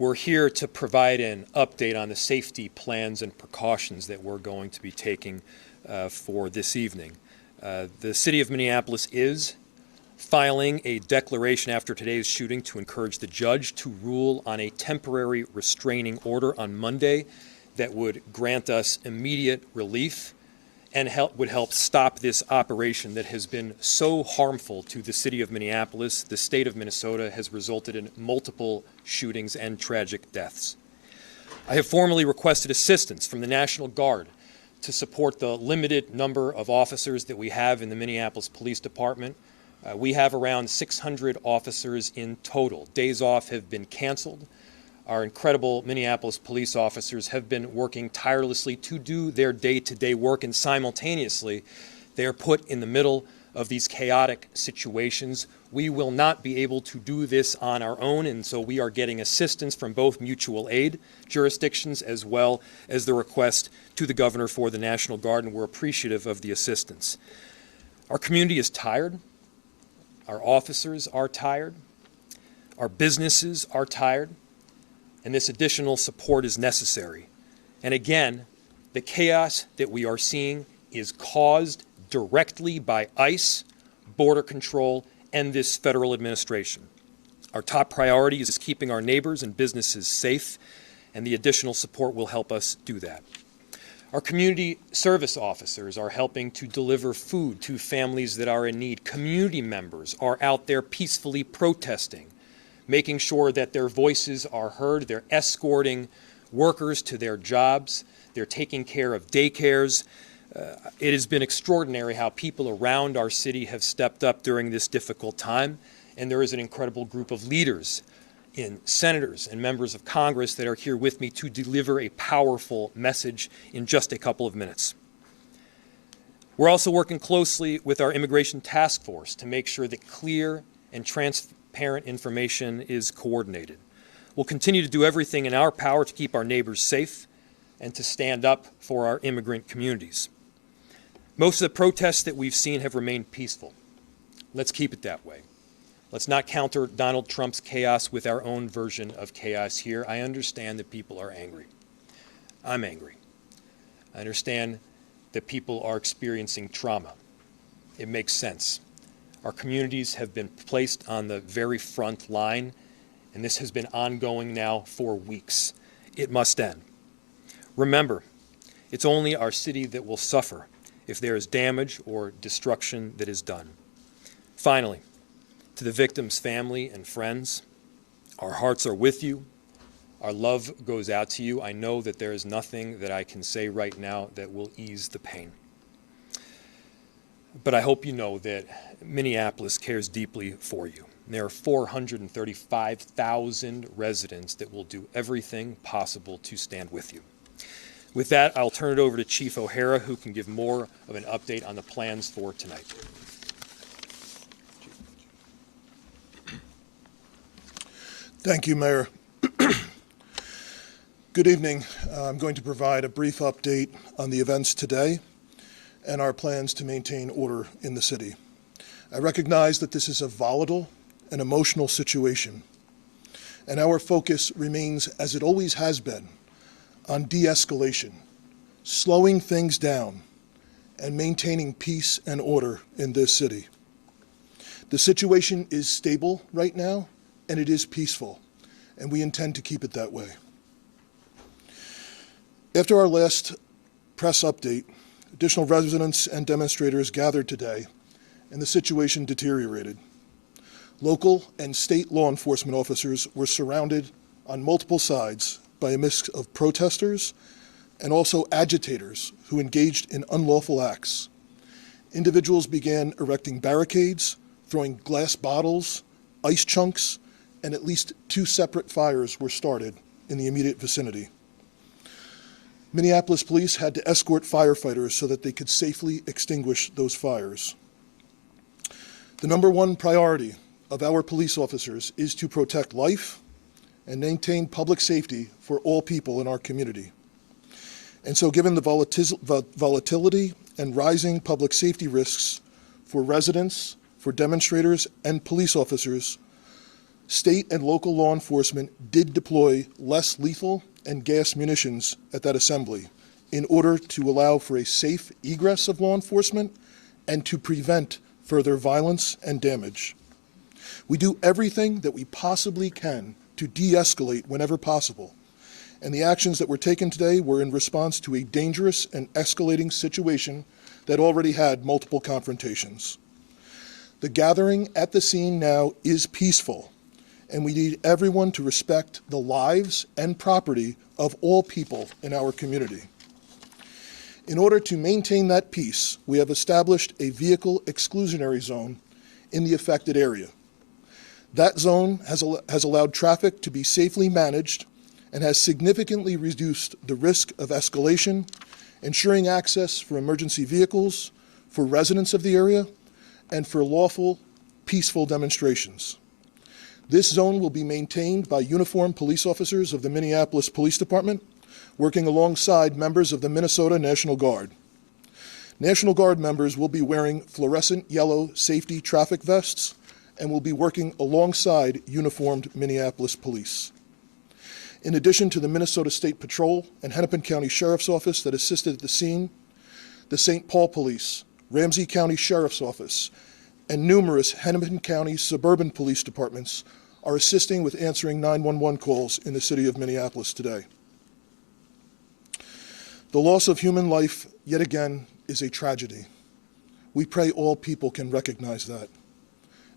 We're here to provide an update on the safety plans and precautions that we're going to be taking for this evening. The City of Minneapolis is filing a declaration after today's shooting to encourage the judge to rule on a temporary restraining order on Monday that would grant us immediate relief and would help stop this operation that has been so harmful to the city of Minneapolis. The state of Minnesota has resulted in multiple shootings and tragic deaths. I have formally requested assistance from the National Guard to support the limited number of officers that we have in the Minneapolis Police Department. We have around 600 officers in total. Days off have been canceled. Our incredible Minneapolis police officers have been working tirelessly to do their day-to-day work, and simultaneously they are put in the middle of these chaotic situations. We will not be able to do this on our own, and so we are getting assistance from both mutual aid jurisdictions as well as the request to the governor for the National Guard, and we're appreciative of the assistance. Our community is tired. Our officers are tired. Our businesses are tired. And this additional support is necessary. And again, the chaos that we are seeing is caused directly by ICE, Border Control, and this federal administration. Our top priority is keeping our neighbors and businesses safe, and the additional support will help us do that. Our community service officers are helping to deliver food to families that are in need. Community members are out there peacefully protesting, making sure that their voices are heard. They're escorting workers to their jobs. They're taking care of daycares. It has been extraordinary how people around our city have stepped up during this difficult time, and there is an incredible group of leaders in senators and members of Congress that are here with me to deliver a powerful message in just a couple of minutes. We're also working closely with our immigration task force to make sure that clear and transparent information is coordinated. We'll continue to do everything in our power to keep our neighbors safe and to stand up for our immigrant communities. Most of the protests that we've seen have remained peaceful. Let's keep it that way. Let's not counter Donald Trump's chaos with our own version of chaos here. I understand that people are angry. I'm angry. I understand that people are experiencing trauma. It makes sense. Our communities have been placed on the very front line, and this has been ongoing now for weeks. It must end. Remember, it's only our city that will suffer if there is damage or destruction that is done. Finally, to the victim's family and friends, our hearts are with you. Our love goes out to you. I know that there is nothing that I can say right now that will ease the pain. But I hope you know that Minneapolis cares deeply for you. There are 435,000 residents that will do everything possible to stand with you. With that, I'll turn it over to Chief O'Hara, who can give more of an update on the plans for tonight. Thank you, Mayor. Good evening. I'm going to provide a brief update on the events today and our plans to maintain order in the city. I recognize that this is a volatile and emotional situation, and our focus remains, as it always has been, on de-escalation, slowing things down, and maintaining peace and order in this city. The situation is stable right now, and it is peaceful, and we intend to keep it that way. After our last press update, additional residents and demonstrators gathered today, and the situation deteriorated. Local and state law enforcement officers were surrounded on multiple sides by a mix of protesters and also agitators who engaged in unlawful acts. Individuals began erecting barricades, throwing glass bottles, ice chunks, and at least 2 separate fires were started in the immediate vicinity. Minneapolis police had to escort firefighters so that they could safely extinguish those fires. The number one priority of our police officers is to protect life and maintain public safety for all people in our community. And so given the volatility and rising public safety risks for residents, for demonstrators, and police officers, State and local law enforcement did deploy less lethal and gas munitions at that assembly in order to allow for a safe egress of law enforcement and to prevent further violence and damage. We do everything that we possibly can to de-escalate whenever possible, and the actions that were taken today were in response to a dangerous and escalating situation that already had multiple confrontations. The gathering at the scene now is peaceful, and we need everyone to respect the lives and property of all people in our community. In order to maintain that peace, we have established a vehicle exclusionary zone in the affected area. That zone has allowed traffic to be safely managed and has significantly reduced the risk of escalation, ensuring access for emergency vehicles, for residents of the area, and for lawful, peaceful demonstrations. This zone will be maintained by uniformed police officers of the Minneapolis Police Department, working alongside members of the Minnesota National Guard. National Guard members will be wearing fluorescent yellow safety traffic vests and will be working alongside uniformed Minneapolis police. In addition to the Minnesota State Patrol and Hennepin County Sheriff's Office that assisted at the scene, the St. Paul Police, Ramsey County Sheriff's Office, and numerous Hennepin County suburban police departments are assisting with answering 911 calls in the city of Minneapolis today. The loss of human life, yet again, is a tragedy. We pray all people can recognize that,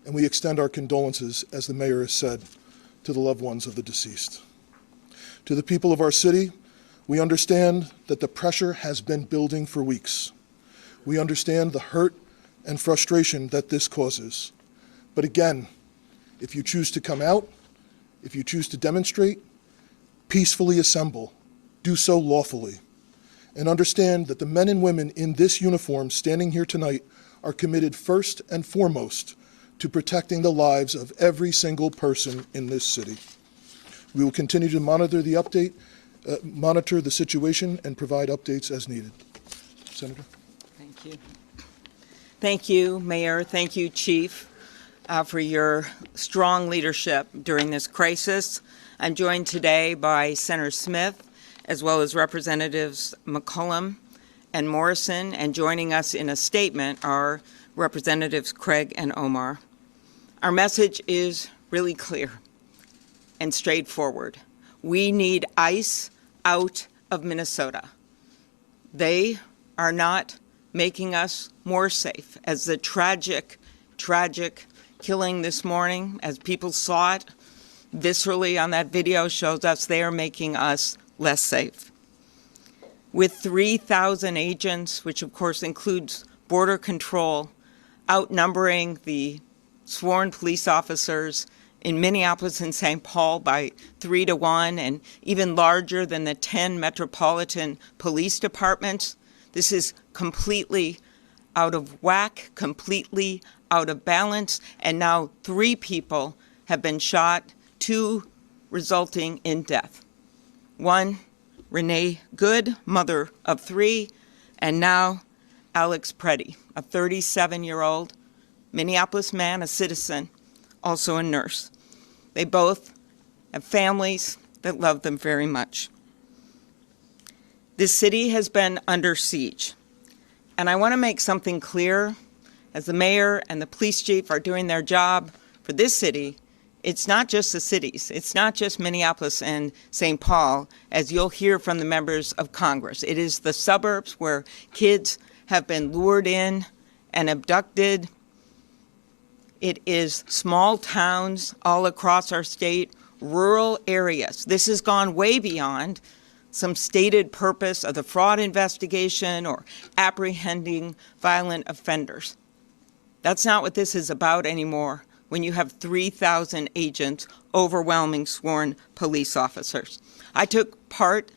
and we extend our condolences, as the mayor has said, to the loved ones of the deceased. To the people of our city, we understand that the pressure has been building for weeks. We understand the hurt and frustration that this causes. But again, if you choose to come out, if you choose to demonstrate, peacefully assemble, do so lawfully, and understand that the men and women in this uniform standing here tonight are committed first and foremost to protecting the lives of every single person in this city. We will continue to monitor the situation and provide updates as needed. Senator? Thank you. Thank you, Mayor. Thank you, Chief, for your strong leadership during this crisis. I'm joined today by Senator Smith, as well as Representatives McCollum and Morrison, and joining us in a statement are Representatives Craig and Omar. Our message is really clear and straightforward. We need ICE out of Minnesota. They are not making us more safe. As the tragic killing this morning, as people saw it viscerally on that video, shows us, they are making us less safe. With 3,000 agents, which of course includes border control, outnumbering the sworn police officers in Minneapolis and St. Paul by 3 to 1, and even larger than the 10 metropolitan police departments, this is completely out of whack, completely out of balance, and now 3 people have been shot, 2 resulting in death. 1, Renee Good, mother of 3, and now Alex Preddy, a 37-year-old Minneapolis man, a citizen, also a nurse. They both have families that love them very much. This city has been under siege, and I want to make something clear. As the mayor and the police chief are doing their job for this city, it's not just the cities. It's not just Minneapolis and St. Paul, as you'll hear from the members of Congress. It is the suburbs where kids have been lured in and abducted. It is small towns all across our state, rural areas. This has gone way beyond some stated purpose of the fraud investigation or apprehending violent offenders. That's not what this is about anymore when you have 3,000 agents overwhelming sworn police officers. I took part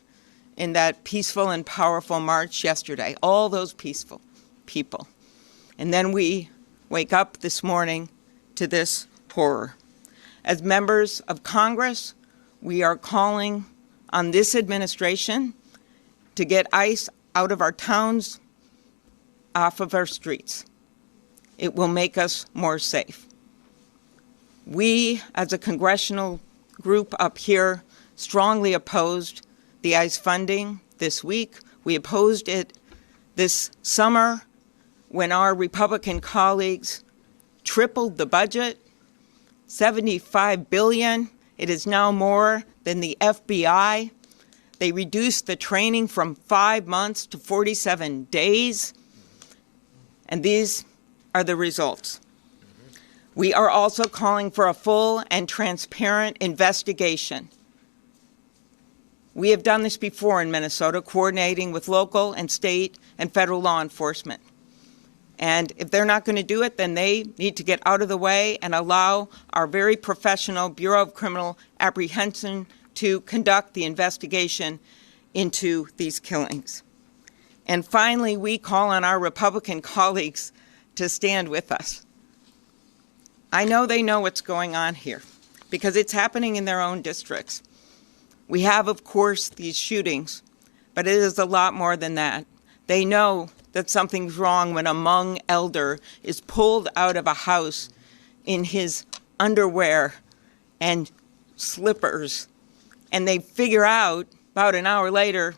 in that peaceful and powerful march yesterday, all those peaceful people. And then we wake up this morning to this horror. As members of Congress, we are calling on this administration to get ICE out of our towns, off of our streets. It will make us more safe. We, as a congressional group up here, strongly opposed the ICE funding this week. We opposed it this summer when our Republican colleagues tripled the budget, $75 billion. It is now more than the FBI. They reduced the training from 5 months to 47 days. And these are the results. We are also calling for a full and transparent investigation. We have done this before in Minnesota, coordinating with local and state and federal law enforcement. And if they're not going to do it, then they need to get out of the way and allow our very professional Bureau of Criminal Apprehension to conduct the investigation into these killings. And finally, we call on our Republican colleagues to stand with us. I know they know what's going on here because it's happening in their own districts. We have, of course, these shootings, but it is a lot more than that. They know that something's wrong when a Hmong elder is pulled out of a house in his underwear and slippers, and they figure out about an hour later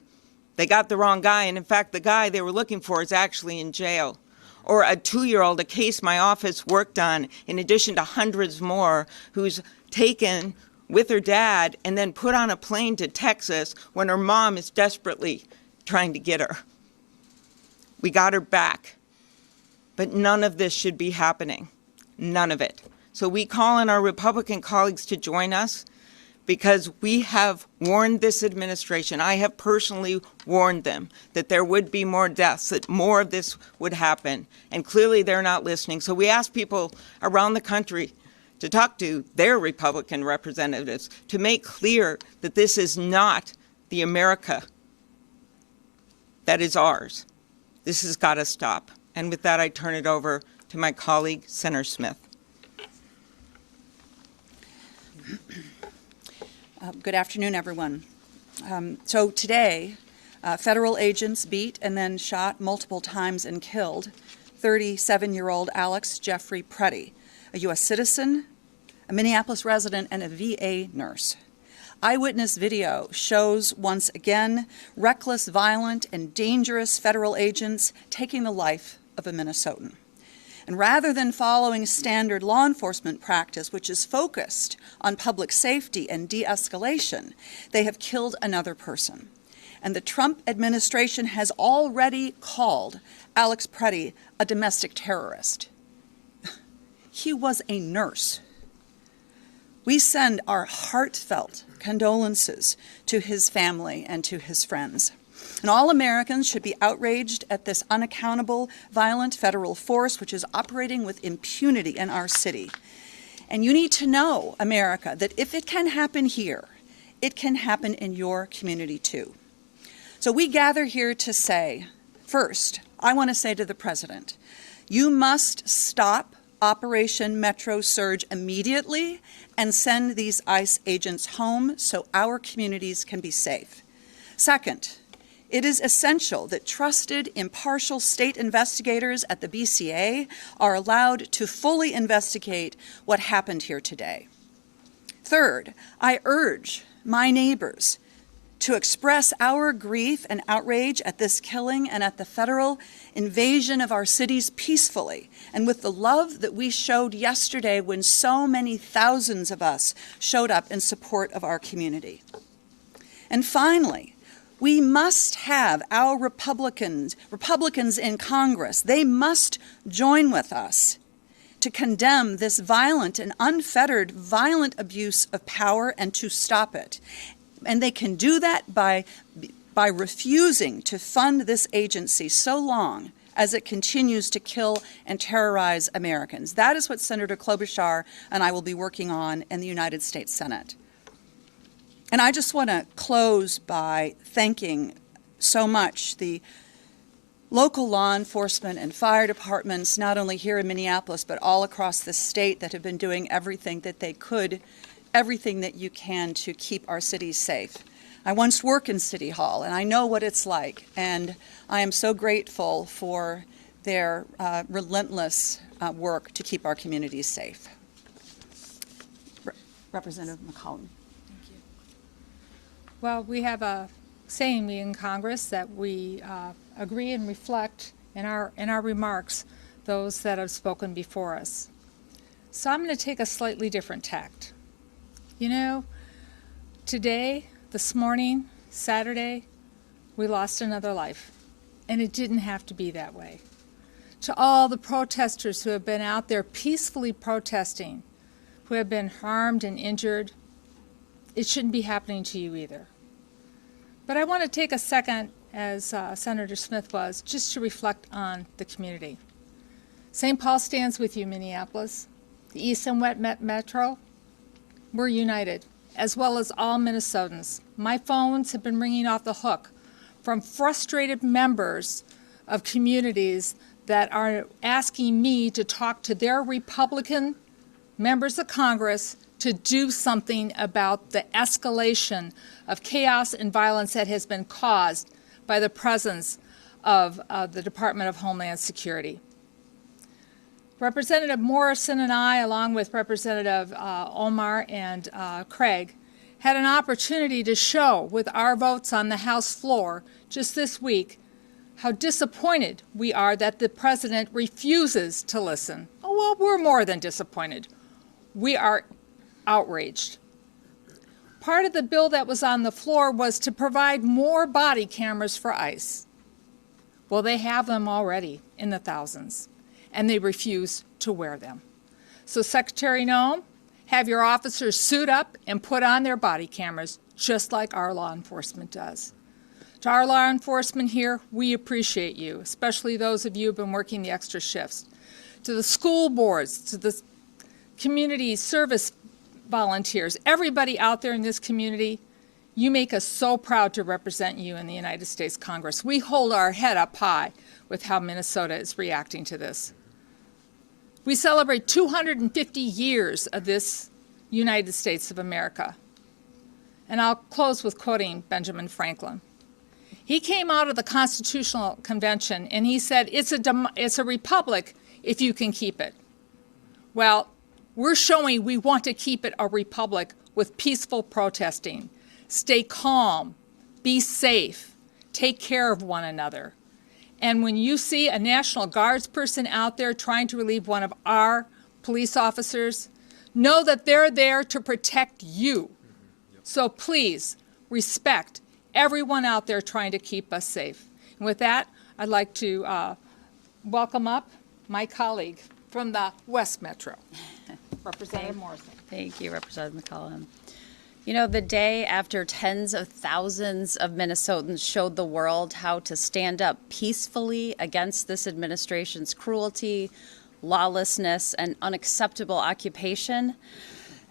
they got the wrong guy, and in fact the guy they were looking for is actually in jail. Or a 2-year-old, a case my office worked on, in addition to hundreds more, who's taken with her dad and then put on a plane to Texas when her mom is desperately trying to get her. We got her back. But none of this should be happening. None of it. So we call on our Republican colleagues to join us because we have warned this administration. I have personally warned them that there would be more deaths, that more of this would happen. And clearly they're not listening. So we ask people around the country to talk to their Republican representatives to make clear that this is not the America that is ours. This has got to stop. And with that, I turn it over to my colleague, Senator Smith. Good afternoon, everyone. So today, federal agents beat and then shot multiple times and killed 37-year-old Alex Jeffrey Preddy, a U.S. citizen, a Minneapolis resident, and a VA nurse. Eyewitness video shows once again reckless, violent, and dangerous federal agents taking the life of a Minnesotan. And rather than following standard law enforcement practice, which is focused on public safety and de-escalation, they have killed another person. And the Trump administration has already called Alex Preddy a domestic terrorist. He was a nurse. We send our heartfelt condolences to his family and to his friends. And all Americans should be outraged at this unaccountable, violent federal force which is operating with impunity in our city. And you need to know, America, that if it can happen here, it can happen in your community too. So we gather here to say, first, I want to say to the President, you must stop Operation Metro Surge immediately and send these ICE agents home so our communities can be safe. Second, it is essential that trusted, impartial state investigators at the BCA are allowed to fully investigate what happened here today. Third, I urge my neighbors to express our grief and outrage at this killing and at the federal invasion of our cities peacefully and with the love that we showed yesterday when so many thousands of us showed up in support of our community. And finally, we must have our Republicans in Congress, they must join with us to condemn this violent and unfettered violent abuse of power and to stop it. And they can do that by refusing to fund this agency so long as it continues to kill and terrorize Americans. That is what Senator Klobuchar and I will be working on in the United States Senate. And I just want to close by thanking so much the local law enforcement and fire departments, not only here in Minneapolis, but all across the state that have been doing everything that they could, everything that you can to keep our cities safe. I once worked in City Hall, and I know what it's like, and I am so grateful for their relentless work to keep our communities safe. Representative McCollum. Well, we have a saying in Congress that we agree and reflect in our remarks those that have spoken before us. So I'm going to take a slightly different tact. You know, today, this morning, Saturday, we lost another life, and it didn't have to be that way. To all the protesters who have been out there peacefully protesting, who have been harmed and injured, it shouldn't be happening to you either. But I want to take a second, as Senator Smith was, just to reflect on the community. St. Paul stands with you, Minneapolis. The East and West Metro, we're united, as well as all Minnesotans. My phones have been ringing off the hook from frustrated members of communities that are asking me to talk to their Republican members of Congress to do something about the escalation of chaos and violence that has been caused by the presence of the Department of Homeland Security. Representative Morrison and I, along with Representative Omar and Craig, had an opportunity to show with our votes on the House floor just this week how disappointed we are that the president refuses to listen. Oh, well, we're more than disappointed. We are outraged. Part of the bill that was on the floor was to provide more body cameras for ICE. Well, they have them already in the thousands, and they refuse to wear them. So, Secretary Noem, have your officers suit up and put on their body cameras, just like our law enforcement does. To our law enforcement here, we appreciate you, especially those of you who have been working the extra shifts. To the school boards, to the community service volunteers, everybody out there in this community, you make us so proud to represent you in the United States Congress. We hold our head up high with how Minnesota is reacting to this. We celebrate 250 years of this United States of America. And I'll close with quoting Benjamin Franklin. He came out of the Constitutional Convention and he said, it's a republic if you can keep it. Well, we're showing we want to keep it a republic with peaceful protesting. Stay calm, be safe, take care of one another. And when you see a National Guards person out there trying to relieve one of our police officers, know that they're there to protect you. So please respect everyone out there trying to keep us safe. And with that, I'd like to welcome up my colleague from the West Metro, Representative Morrison. Thank you, Representative McCollum. You know, the day after tens of thousands of Minnesotans showed the world how to stand up peacefully against this administration's cruelty, lawlessness, and unacceptable occupation,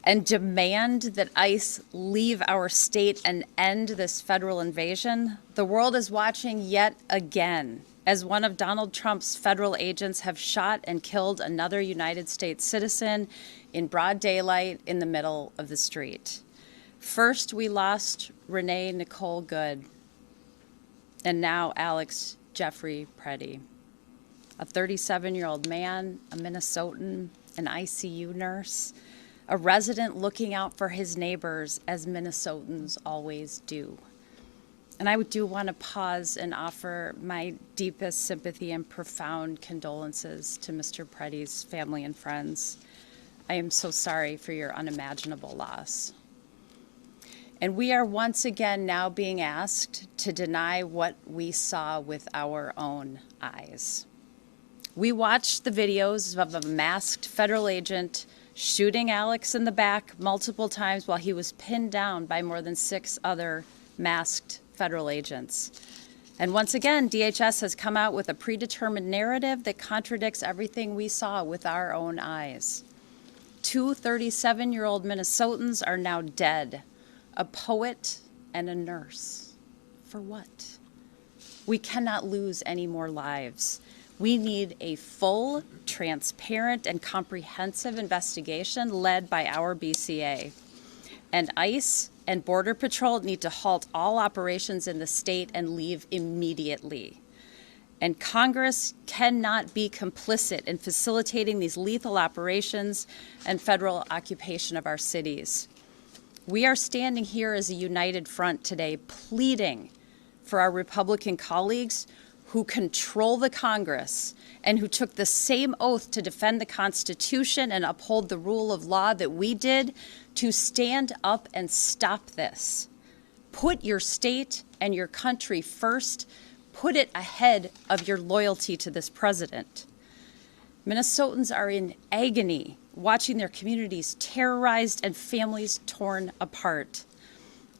and demand that ICE leave our state and end this federal invasion, the world is watching yet again as one of Donald Trump's federal agents have shot and killed another United States citizen in broad daylight in the middle of the street. First, we lost Renee Nicole Good, and now Alex Jeffrey Preddy, a 37-year-old man, a Minnesotan, an ICU nurse, a resident looking out for his neighbors as Minnesotans always do. And I do want to pause and offer my deepest sympathy and profound condolences to Mr. Preddy's family and friends. I am so sorry for your unimaginable loss. And we are once again now being asked to deny what we saw with our own eyes. We watched the videos of a masked federal agent shooting Alex in the back multiple times while he was pinned down by more than 6 other masked federal agents. And once again, DHS has come out with a predetermined narrative that contradicts everything we saw with our own eyes. 2 37-year-old Minnesotans are now dead. A poet and a nurse. For what? We cannot lose any more lives. We need a full, transparent, and comprehensive investigation led by our BCA. And ICE and Border Patrol need to halt all operations in the state and leave immediately. And Congress cannot be complicit in facilitating these lethal operations and federal occupation of our cities. We are standing here as a united front today, pleading for our Republican colleagues who control the Congress and who took the same oath to defend the Constitution and uphold the rule of law that we did, to stand up and stop this. Put your state and your country first. Put it ahead of your loyalty to this president. Minnesotans are in agony watching their communities terrorized and families torn apart.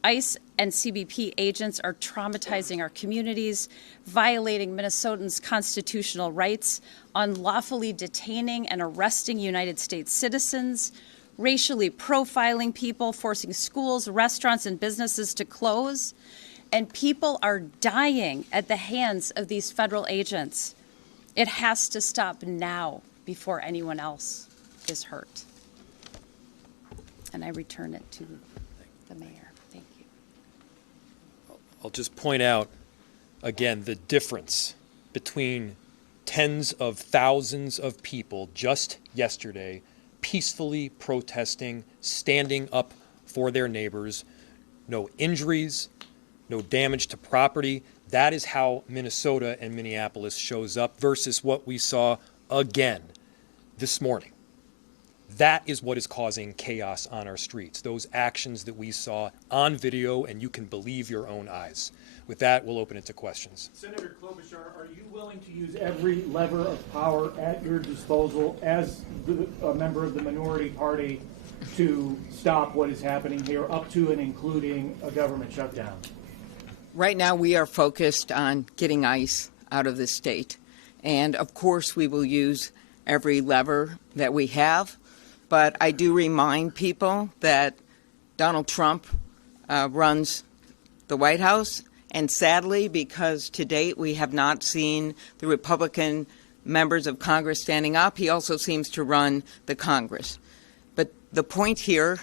ICE and CBP agents are traumatizing our communities, violating Minnesotans' constitutional rights, unlawfully detaining and arresting United States citizens, racially profiling people, forcing schools, restaurants, and businesses to close. And people are dying at the hands of these federal agents. It has to stop now before anyone else is hurt. And I return it to the mayor. Thank you. I'll just point out again the difference between tens of thousands of people just yesterday peacefully protesting, standing up for their neighbors, no injuries, no damage to property. That is how Minnesota and Minneapolis shows up versus what we saw again this morning. That is what is causing chaos on our streets, those actions that we saw on video, and you can believe your own eyes. With that, we'll open it to questions. Senator Klobuchar, are you willing to use every lever of power at your disposal as a member of the minority party to stop what is happening here, up to and including a government shutdown? Right now, we are focused on getting ICE out of the state. And of course, we will use every lever that we have. But I do remind people that Donald Trump runs the White House. And sadly, because to date we have not seen the Republican members of Congress standing up, he also seems to run the Congress. But the point here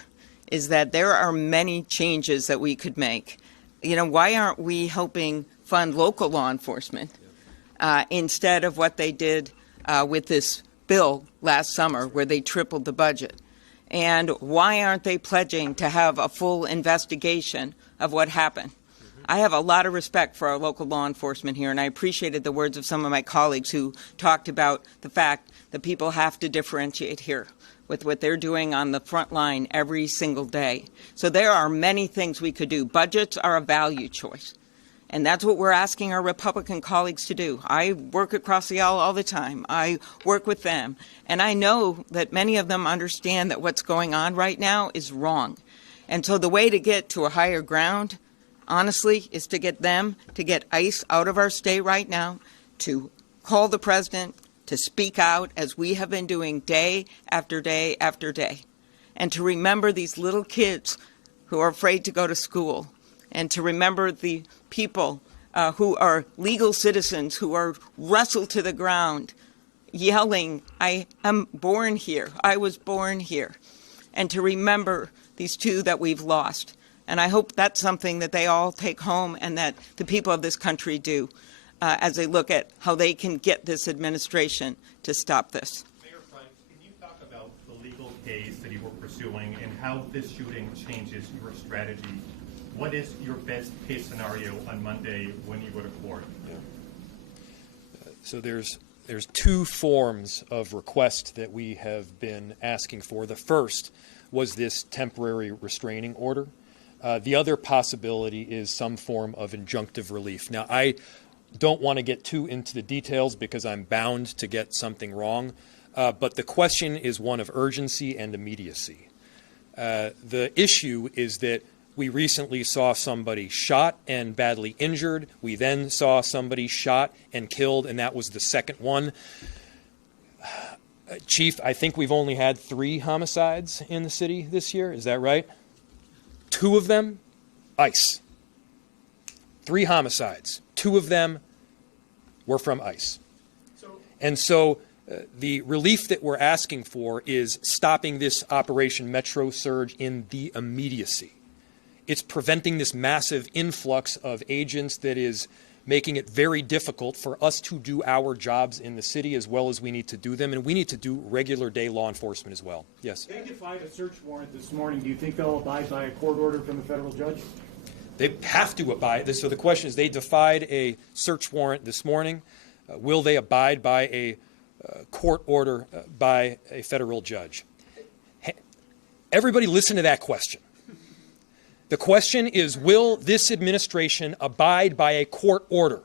is that there are many changes that we could make. You know, why aren't we helping fund local law enforcement instead of what they did with this bill last summer where they tripled the budget? And why aren't they pledging to have a full investigation of what happened? I have a lot of respect for our local law enforcement here, and I appreciated the words of some of my colleagues who talked about the fact that people have to differentiate here with what they're doing on the front line every single day. So there are many things we could do. Budgets are a value choice, and that's what we're asking our Republican colleagues to do. I work across the aisle all the time. I work with them, and I know that many of them understand that what's going on right now is wrong. And so the way to get to a higher ground, honestly, is to get them to get ICE out of our state right now, to call the president, to speak out as we have been doing day after day after day, and to remember these little kids who are afraid to go to school, and to remember the people who are legal citizens who are wrestled to the ground, yelling, "I am born here, I was born here," and to remember these two that we've lost. And I hope that's something that they all take home and that the people of this country do as they look at how they can get this administration to stop this. Mayor Frey, can you talk about the legal case that you were pursuing and how this shooting changes your strategy? What is your best case scenario on Monday when you go to court? So there's two forms of request that we have been asking for. The first was this temporary restraining order. The other possibility is some form of injunctive relief. Now, I don't want to get too into the details because I'm bound to get something wrong, but the question is one of urgency and immediacy. The issue is that we recently saw somebody shot and badly injured. We then saw somebody shot and killed, and that was the second one. Chief, I think we've only had 3 homicides in the city this year. Is that right? 2 of them, ICE. 3 homicides. 2 of them were from ICE. And so the relief that we're asking for is stopping this Operation Metro Surge in the immediacy. It's preventing this massive influx of agents that is making it very difficult for us to do our jobs in the city as well as we need to do them, and we need to do regular day law enforcement as well. Yes? They defied a search warrant this morning. Do you think they'll abide by a court order from the federal judge? They have to abide. So the question is, they defied a search warrant this morning. Will they abide by a court order by a federal judge? Everybody listen to that question. The question is, will this administration abide by a court order?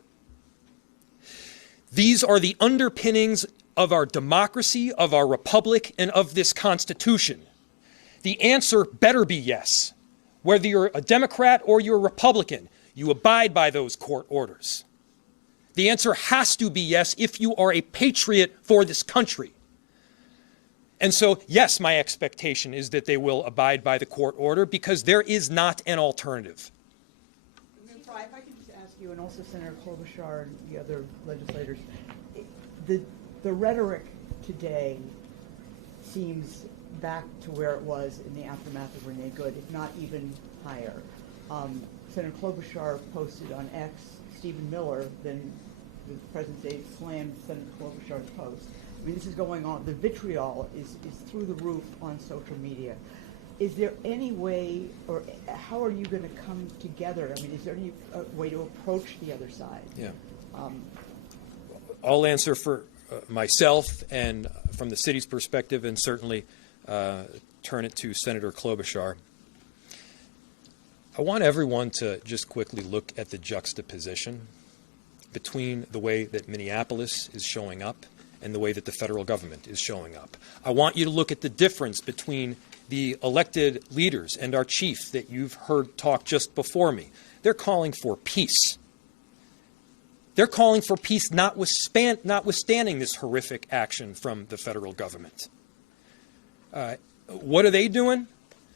These are the underpinnings of our democracy, of our republic, and of this Constitution. The answer better be yes. Whether you're a Democrat or you're a Republican, you abide by those court orders. The answer has to be yes if you are a patriot for this country. And so, yes, my expectation is that they will abide by the court order because there is not an alternative. If I could just ask you, and also Senator Klobuchar and the other legislators, the rhetoric today seems back to where it was in the aftermath of Renee Good, if not even higher. Senator Klobuchar posted on X, Stephen Miller, then the President slammed Senator Klobuchar's post. I mean, this is going on. The vitriol is through the roof on social media. Is there any way, or how are you going to come together? I mean, is there any way to approach the other side? Yeah. I'll answer for myself and from the city's perspective, and certainly turn it to Senator Klobuchar. I want everyone to just quickly look at the juxtaposition between the way that Minneapolis is showing up and the way that the federal government is showing up. I want you to look at the difference between the elected leaders and our chief that you've heard talk just before me. They're calling for peace. They're calling for peace notwithstanding this horrific action from the federal government. What are they doing?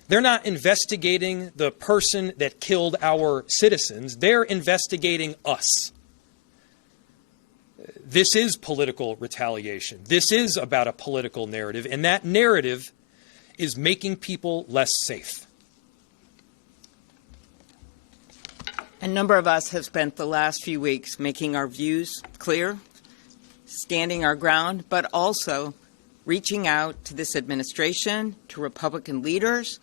They're not investigating the person that killed our citizens. They're investigating us. This is political retaliation. This is about a political narrative, and that narrative is making people less safe. A number of us have spent the last few weeks making our views clear, standing our ground, but also reaching out to this administration, to Republican leaders,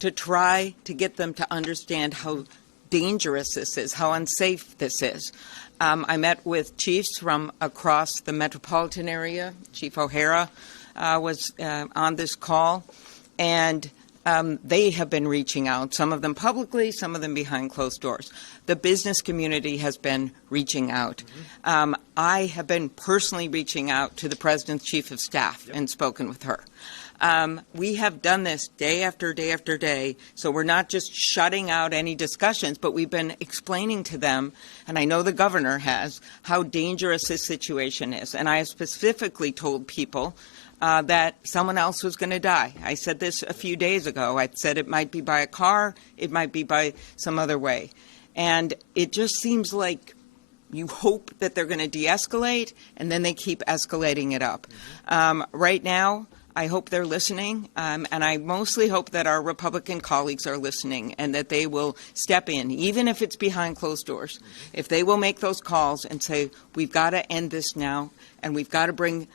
to try to get them to understand how dangerous this is, how unsafe this is. I met with chiefs from across the metropolitan area. Chief O'Hara was on this call, and they have been reaching out, some of them publicly, some of them behind closed doors. The business community has been reaching out. I have been personally reaching out to the President's Chief of Staff and spoken with her. We have done this day after day after day, so we're not just shutting out any discussions, but we've been explaining to them, and I know the governor has, how dangerous this situation is. And I have specifically told people that someone else was going to die. I said this a few days ago. I said it might be by a car, it might be by some other way. And it just seems like you hope that they're going to de-escalate, and then they keep escalating it up. Right now, I hope they're listening, and I mostly hope that our Republican colleagues are listening and that they will step in, even if it's behind closed doors. If they will make those calls and say, we've got to end this now, and we've got to bring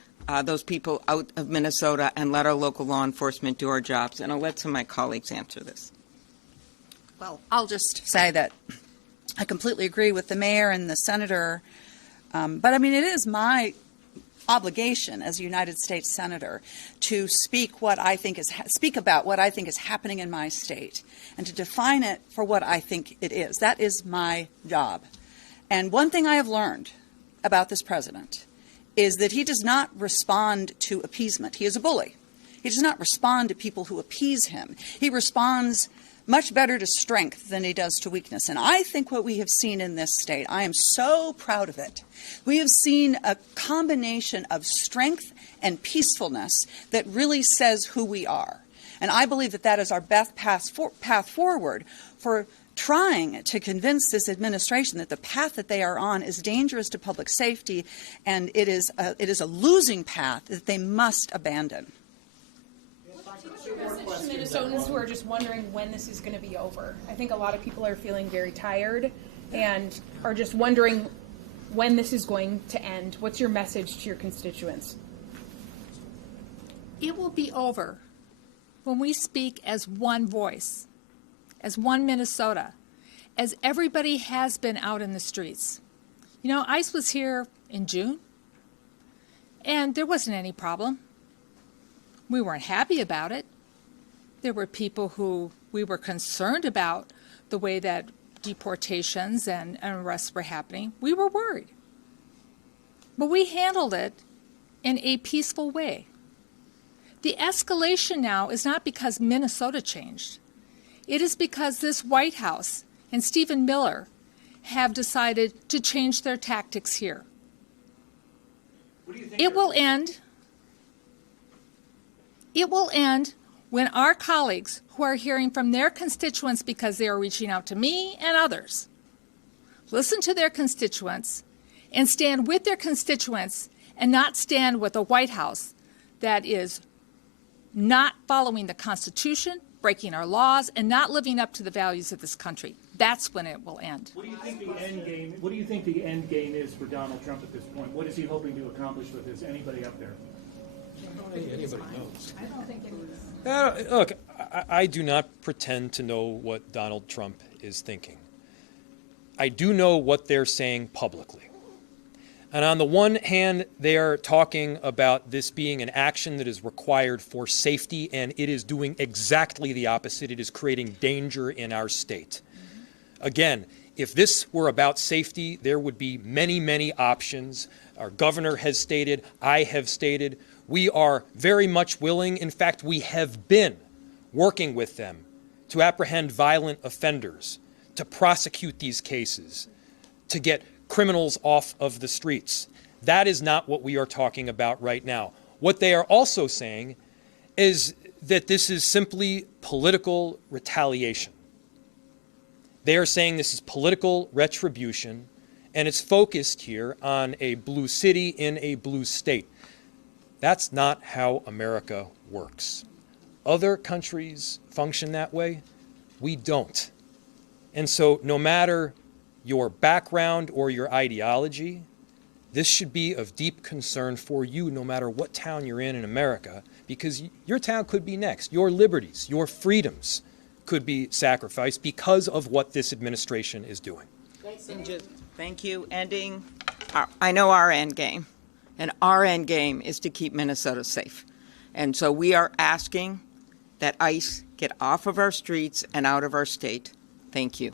those people out of Minnesota and let our local law enforcement do our jobs. And I'll let some of my colleagues answer this. Well, I'll just say that I completely agree with the mayor and the senator, but I mean, it is my obligation as a United States Senator to speak about what I think is happening in my state and to define it for what I think it is. That is my job. And one thing I have learned about this president is that he does not respond to appeasement. He is a bully. He does not respond to people who appease him. He responds much better to strength than he does to weakness. And I think what we have seen in this state, I am so proud of it. We have seen a combination of strength and peacefulness that really says who we are. And I believe that that is our best path forward for trying to convince this administration that the path that they are on is dangerous to public safety, and it is a losing path that they must abandon. What's your message to Minnesotans who are just wondering when this is going to be over? I think a lot of people are feeling very tired and are just wondering when this is going to end? What's your message to your constituents? It will be over when we speak as one voice, as one Minnesota, as everybody has been out in the streets. You know, ICE was here in June, and there wasn't any problem. We weren't happy about it. There were people who we were concerned about the way that deportations and arrests were happening. We were worried. But we handled it in a peaceful way. The escalation now is not because Minnesota changed. It is because this White House and Stephen Miller have decided to change their tactics here. It will end when our colleagues who are hearing from their constituents because they are reaching out to me and others listen to their constituents and stand with their constituents and not stand with a White House that is not following the Constitution, breaking our laws, and not living up to the values of this country. That's when it will end. What do you think the end game? What do you think the end game is for Donald Trump at this point? What is he hoping to accomplish with this? Anybody up there? Anybody knows. Look, I do not pretend to know what Donald Trump is thinking. I do know what they're saying publicly. And on the one hand, they are talking about this being an action that is required for safety, and it is doing exactly the opposite. It is creating danger in our state. Again, if this were about safety, there would be many, many options. Our governor has stated, I have stated, we are very much willing, in fact, we have been working with them to apprehend violent offenders, to prosecute these cases, to get criminals off of the streets. That is not what we are talking about right now. What they are also saying is that this is simply political retaliation. They are saying this is political retribution, and it's focused here on a blue city in a blue state. That's not how America works. Other countries function that way. We don't. And so no matter your background or your ideology, this should be of deep concern for you no matter what town you're in America, because your town could be next. Your liberties, your freedoms could be sacrificed because of what this administration is doing. Thank you. I know our end game, and our end game is to keep Minnesota safe. And so we are asking that ICE get off of our streets and out of our state. Thank you.